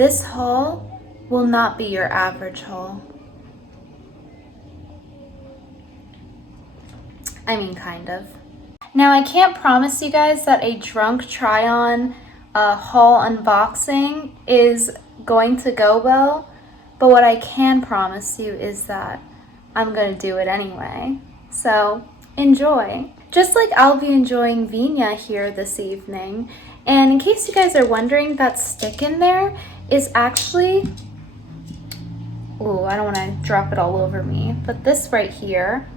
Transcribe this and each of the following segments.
This haul will not be your average haul. I mean, kind of. Now, I can't promise you guys that a drunk try-on haul unboxing is going to go well, but what I can promise you is that I'm gonna do it anyway. So, enjoy. Just like I'll be enjoying Vina here this evening. And in case you guys are wondering, that stick in there is actually, ooh, I don't want to drop it all over me, but this right here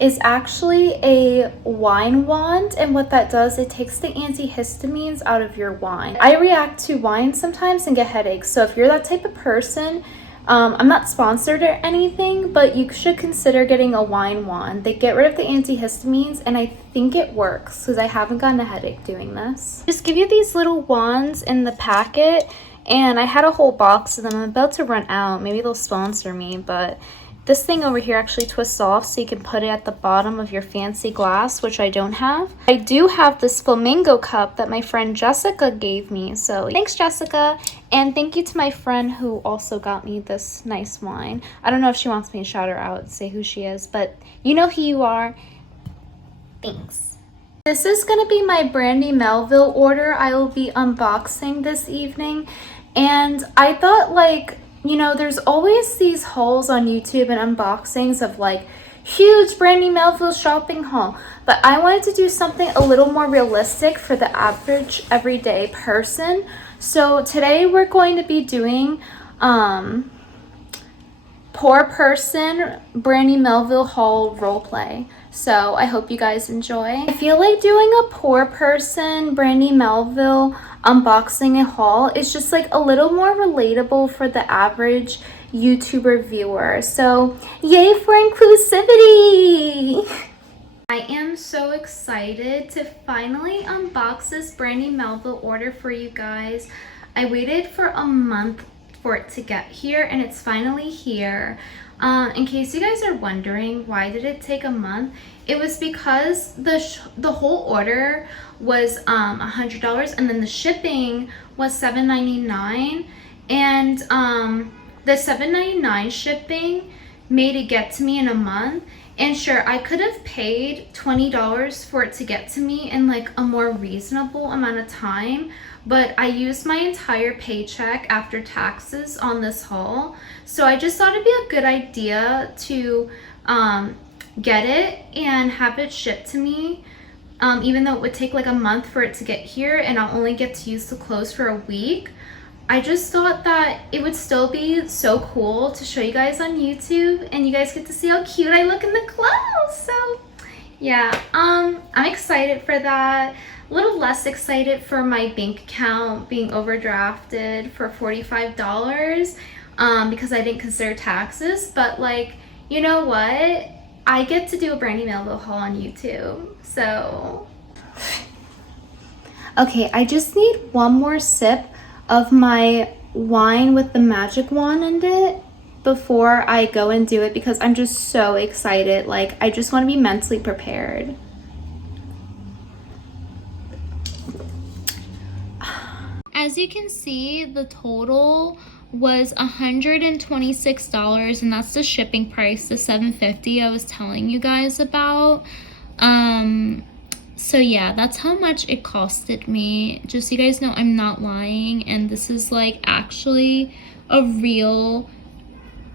is actually a wine wand, and what that does, it takes the antihistamines out of your wine. I react to wine sometimes and get headaches, so if you're that type of person, I'm not sponsored or anything, but you should consider getting a wine wand. They get rid of the antihistamines, and I think it works because I haven't gotten a headache doing this. Just give you these little wands in the packet, and I had a whole box of them. I'm about to run out. Maybe they'll sponsor me, but this thing over here actually twists off so you can put it at the bottom of your fancy glass, which I don't have. I do have this flamingo cup that my friend Jessica gave me, so thanks, Jessica. And thank you to my friend who also got me this nice wine. I don't know if she wants me to shout her out and say who she is, but you know who you are. Thanks. This is going to be my Brandy Melville order I will be unboxing this evening. And I thought, like, you know, there's always these hauls on YouTube and unboxings of like huge Brandy Melville shopping haul, but I wanted to do something a little more realistic for the average everyday person. So today we're going to be doing poor person Brandy Melville haul roleplay. So I hope you guys enjoy. I feel like doing a poor person Brandy Melville unboxing a haul is just like a little more relatable for the average YouTuber viewer. So yay for inclusivity! I am so excited to finally unbox this Brandy Melville order for you guys. I waited for a month for it to get here, and it's finally here. In case you guys are wondering why did it take a month, it was because the whole order was $100, and then the shipping was $7.99, and the $7.99 shipping made it get to me in a month. And sure, I could have paid $20 for it to get to me in like a more reasonable amount of time, but I used my entire paycheck after taxes on this haul. So I just thought it'd be a good idea to get it and have it shipped to me, even though it would take like a month for it to get here and I'll only get to use the clothes for a week. I just thought that it would still be so cool to show you guys on YouTube, and you guys get to see how cute I look in the clothes. So yeah, I'm excited for that. A little less excited for my bank account being overdrafted for $45 because I didn't consider taxes, but like, you know what? I get to do a Brandy Melville haul on YouTube, so. Okay, I just need one more sip of my wine with the magic wand in it before I go and do it, because I'm just so excited. Like, I just want to be mentally prepared. As you can see, the total was $126, and that's the shipping price, the $7.50 I was telling you guys about. So yeah, that's how much it costed me. Just so you guys know, I'm not lying, and this is like actually a real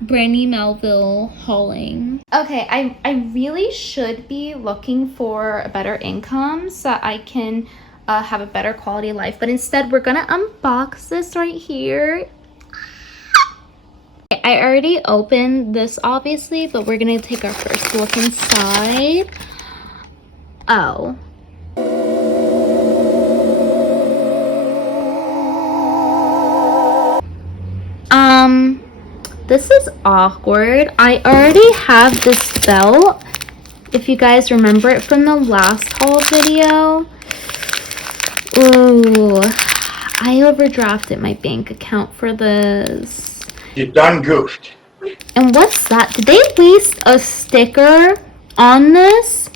Brandy Melville hauling. Okay, I really should be looking for a better income so that I can have a better quality of life, but instead we're gonna unbox this right here. I already opened this obviously, but we're gonna take our first look inside. Oh. This is awkward. I already have this belt, if you guys remember it from the last haul video. Ooh, I overdrafted my bank account for this. You done goofed. And what's that? Did they waste a sticker on this?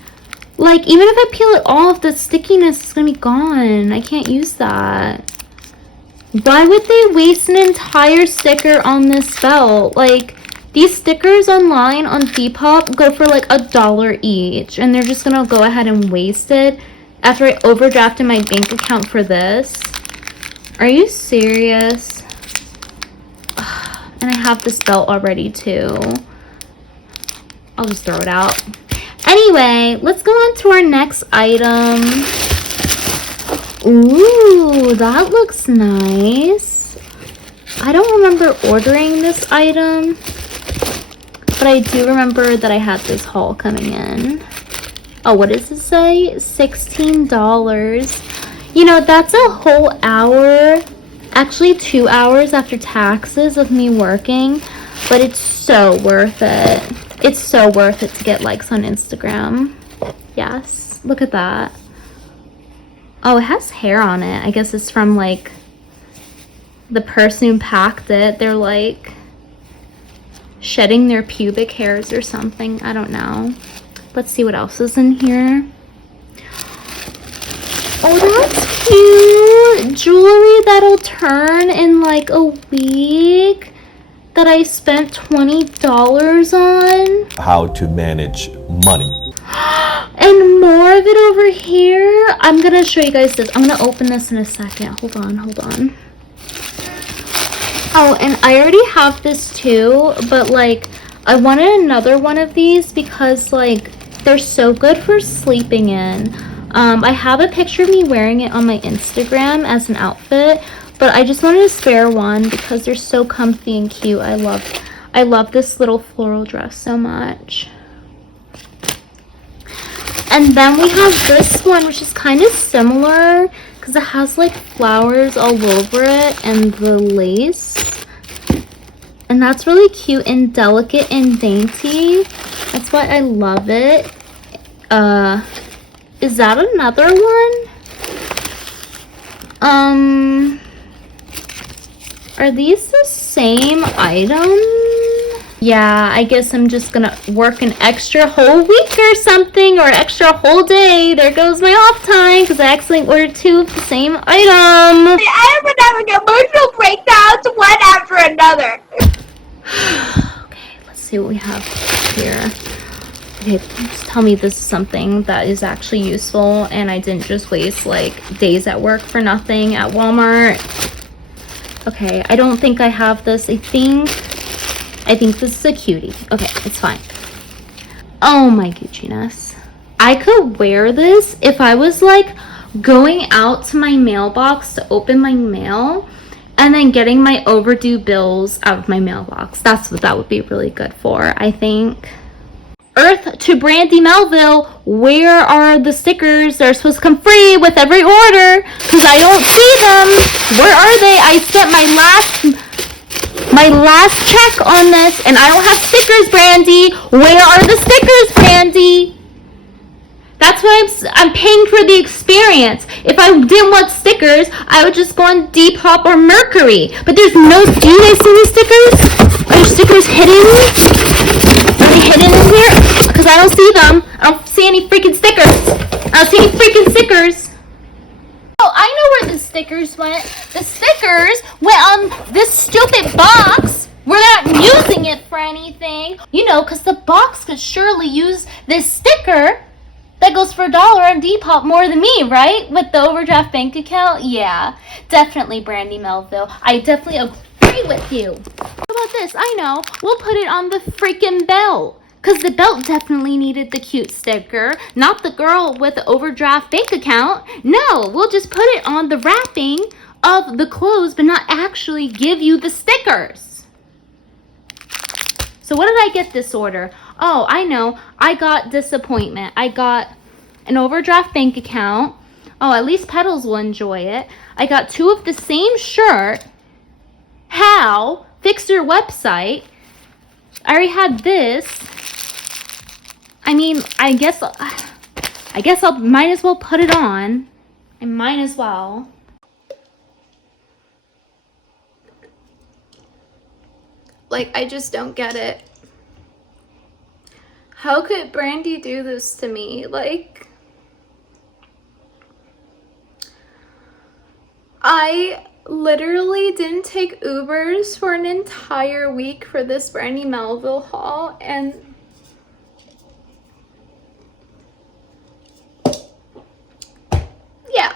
Like, even if I peel it off, the stickiness is gonna be gone. I can't use that. Why would they waste an entire sticker on this belt? Like, these stickers online on Depop go for like $1 each, and they're just gonna go ahead and waste it after I overdrafted my bank account for this. Are you serious? And I have this belt already too. I'll just throw it out. Anyway, let's go on to our next item. Ooh, that looks nice. I don't remember ordering this item, but I do remember that I had this haul coming in. Oh, what does it say? $16. You know, that's a whole hour, actually 2 hours after taxes of me working, but it's so worth it. It's so worth it to get likes on Instagram. Yes, look at that. Oh, it has hair on it. I guess it's from like the person who packed it. They're like shedding their pubic hairs or something. I don't know. Let's see what else is in here. Oh, that's cute. Jewelry that'll turn in like a week that I spent $20 on. How to manage money. And more of it over here. I'm gonna show you guys this. I'm gonna open this in a second. Hold on. Oh, and I already have this too, but like I wanted another one of these because like they're so good for sleeping in. I have a picture of me wearing it on my Instagram as an outfit, but I just wanted to spare one because they're so comfy and cute. I love this little floral dress so much. And then we have this one, which is kind of similar because it has like flowers all over it and the lace. And that's really cute and delicate and dainty. That's why I love it. Is that another one? Are these the same item? Yeah, I guess I'm just gonna work an extra whole week or something, or extra whole day. There goes my off time because I accidentally ordered 2 of the same item. I am having emotional breakdowns one after another. Okay, let's see what we have here. Okay, just tell me this is something that is actually useful and I didn't just waste like days at work for nothing at Walmart. Okay, I don't think I have this. I think this is a cutie. Okay, it's fine. Oh my Gucci-ness. I could wear this if I was like going out to my mailbox to open my mail and then getting my overdue bills out of my mailbox. That's what that would be really good for, I think. Earth to Brandy Melville, where are the stickers? They're supposed to come free with every order because I don't see them. Where are they? I spent my last check on this and I don't have stickers, Brandy. Where are the stickers, Brandy? That's why I'm paying for the experience. If I didn't want stickers, I would just go on Depop or Mercury. But there's no, do you guys see these stickers? Are your stickers hidden? Are they hidden in here? Because I don't see them. I don't see any freaking stickers. I don't see any freaking stickers. Oh, I know where the stickers went. The stickers went on this stupid box. We're not using it for anything. You know, because the box could surely use this sticker that goes for $1 on Depop more than me, right? With the overdraft bank account? Yeah, definitely Brandy Melville. I definitely agree with you. How about this? I know. We'll put it on the freaking belt. Because the belt definitely needed the cute sticker. Not the girl with the overdraft bank account. No, we'll just put it on the wrapping of the clothes, but not actually give you the stickers. So what did I get this order? Oh, I know. I got disappointment. I got an overdraft bank account. Oh, at least Petals will enjoy it. I got 2 of the same shirt. How? Fix your website. I already had this. I mean, I guess I'll might as well put it on. I might as well. Like, I just don't get it. How could Brandy do this to me? Like, I literally didn't take Ubers for an entire week for this Brandy Melville haul, and yeah.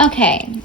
Okay,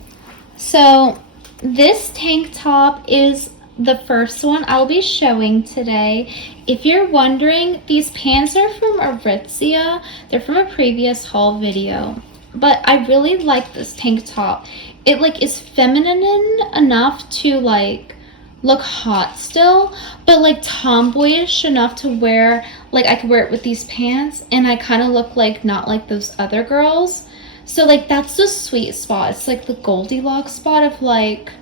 so this tank top is the first one I'll be showing today. If you're wondering, these pants are from Aritzia. They're from a previous haul video, but I really like this tank top. It like is feminine enough to like look hot still, but like tomboyish enough to wear, like I could wear it with these pants and I kind of look like not like those other girls. So like that's the sweet spot. It's like the Goldilocks spot of like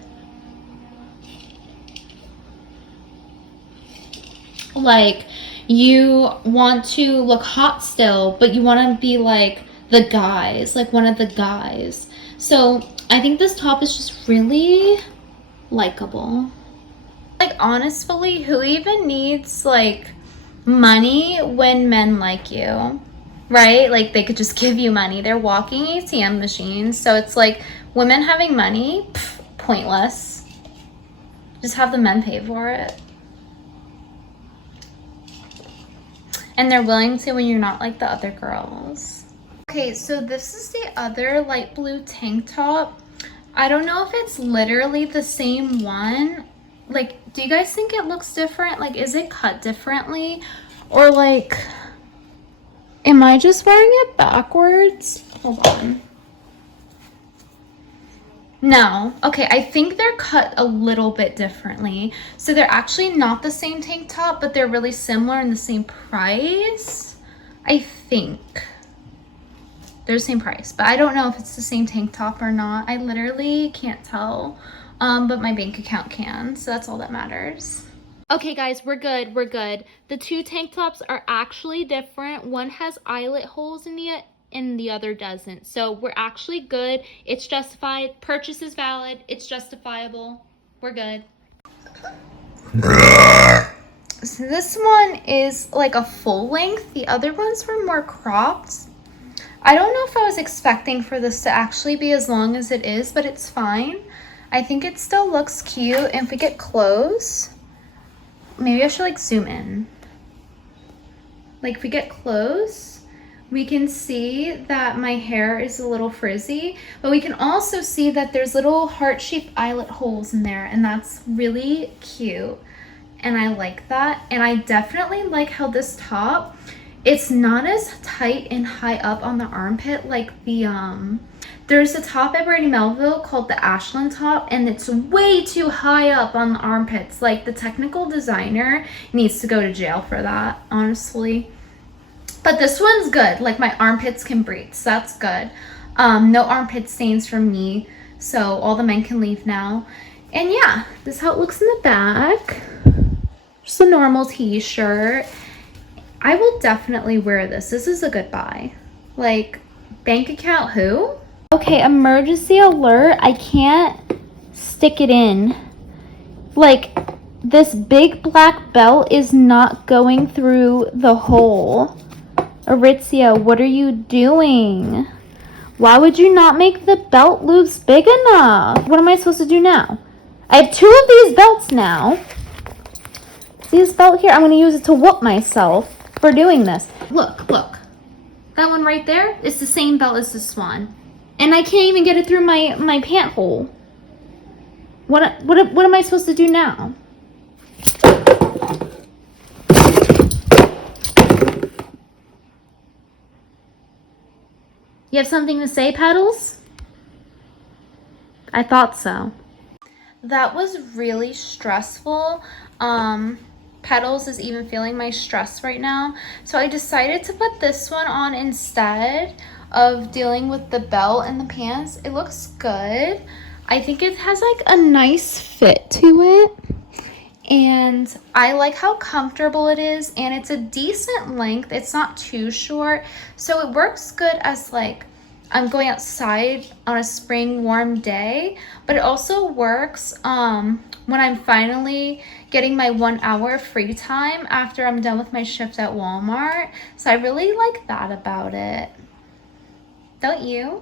you want to look hot still, but you want to be like the guys, like one of the guys. So I think this top is just really likable. Like honestly, who even needs like money when men like you, right? Like they could just give you money. They're walking ATM machines. So it's like women having money, pointless. Just have the men pay for it. And they're willing to when you're not like the other girls. Okay, so this is the other light blue tank top. I don't know if it's literally the same one. Like, do you guys think it looks different? Like, is it cut differently? Or like, am I just wearing it backwards? Hold on. No. Okay, I think they're cut a little bit differently. So they're actually not the same tank top, but they're really similar in the same price. I think. They're the same price, but I don't know if it's the same tank top or not. I literally can't tell, but my bank account can, so that's all that matters. Okay guys, we're good, we're good. The two tank tops are actually different. One has eyelet holes in it and the other doesn't. So we're actually good. It's justified. Purchase is valid. It's justifiable. We're good. So this one is like a full length. The other ones were more cropped. I don't know if I was expecting for this to actually be as long as it is, but it's fine. I think it still looks cute. And if we get close, maybe I should like zoom in. Like if we get close, we can see that my hair is a little frizzy, but we can also see that there's little heart-shaped eyelet holes in there, and that's really cute. And I like that. And I definitely like how this top, it's not as tight and high up on the armpit like the there's a top at Brandy Melville called the Ashland top, and it's way too high up on the armpits. Like the technical designer needs to go to jail for that, honestly. But this one's good. Like my armpits can breathe, so that's good. No armpit stains from me, so all the men can leave now. And yeah, this is how it looks in the back. Just a normal t-shirt. I will definitely wear this. This is a good buy. Like, bank account who? Okay, emergency alert. I can't stick it in. Like, this big black belt is not going through the hole. Aritzia, what are you doing? Why would you not make the belt loops big enough? What am I supposed to do now? I have two of these belts now. See this belt here? I'm going to use it to whoop myself for doing this. Look, look. That one right there is the same belt as this one. And I can't even get it through my pant hole. What am I supposed to do now? You have something to say, Petals? I thought so. That was really stressful. Petals is even feeling my stress right now. So I decided to put this one on instead of dealing with the belt and the pants. It looks good. I think it has like a nice fit to it. And I like how comfortable it is, and it's a decent length. It's not too short, so it works good as like I'm going outside on a spring warm day, but it also works when I'm finally getting my 1 hour free time after I'm done with my shift at Walmart. So I really like that about it. Don't you?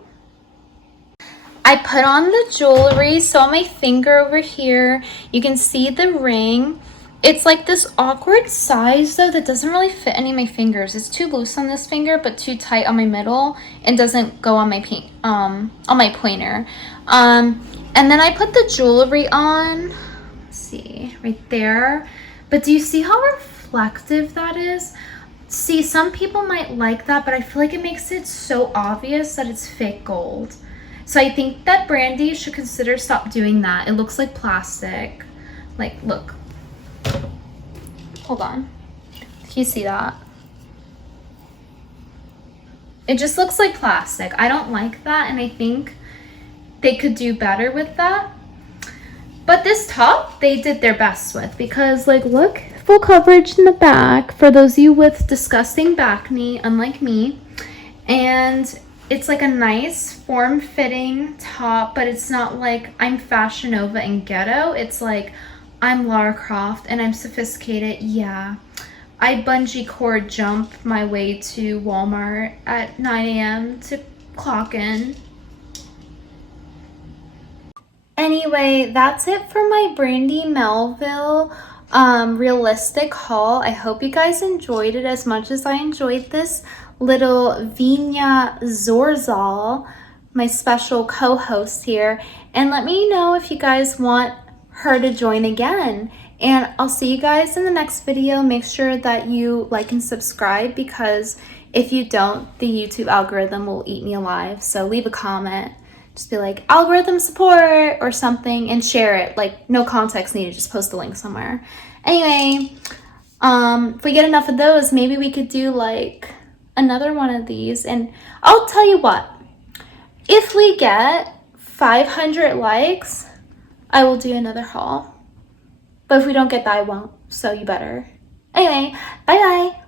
I put on the jewelry, so on my finger over here, you can see the ring. It's like this awkward size though that doesn't really fit any of my fingers. It's too loose on this finger, but too tight on my middle, and doesn't go on my pointer. And then I put the jewelry on. Let's see, right there. But do you see how reflective that is? See, some people might like that, but I feel like it makes it so obvious that it's fake gold. So I think that Brandy should consider stop doing that. It looks like plastic. Like, look. Hold on. Can you see that? It just looks like plastic. I don't like that, and I think they could do better with that. But this top, they did their best with, because, like, look, full coverage in the back for those of you with disgusting back knee, unlike me. And it's like a nice form-fitting top, but it's not like I'm Fashion Nova and ghetto. It's like I'm Lara Croft and I'm sophisticated. Yeah, I bungee cord jump my way to Walmart at 9 a.m. to clock in. Anyway, that's it for my Brandy Melville realistic haul. I hope you guys enjoyed it as much as I enjoyed this little Vina Zorzal, my special co-host here. And let me know if you guys want her to join again. And I'll see you guys in the next video. Make sure that you like and subscribe, because if you don't, the YouTube algorithm will eat me alive. So leave a comment. Just be like, algorithm support or something, and share it. Like, no context needed, just post the link somewhere. Anyway, if we get enough of those, maybe we could do like another one of these. And I'll tell you what, if we get 500 likes, I will do another haul. But if we don't get that, I won't. So you better. Anyway, bye bye.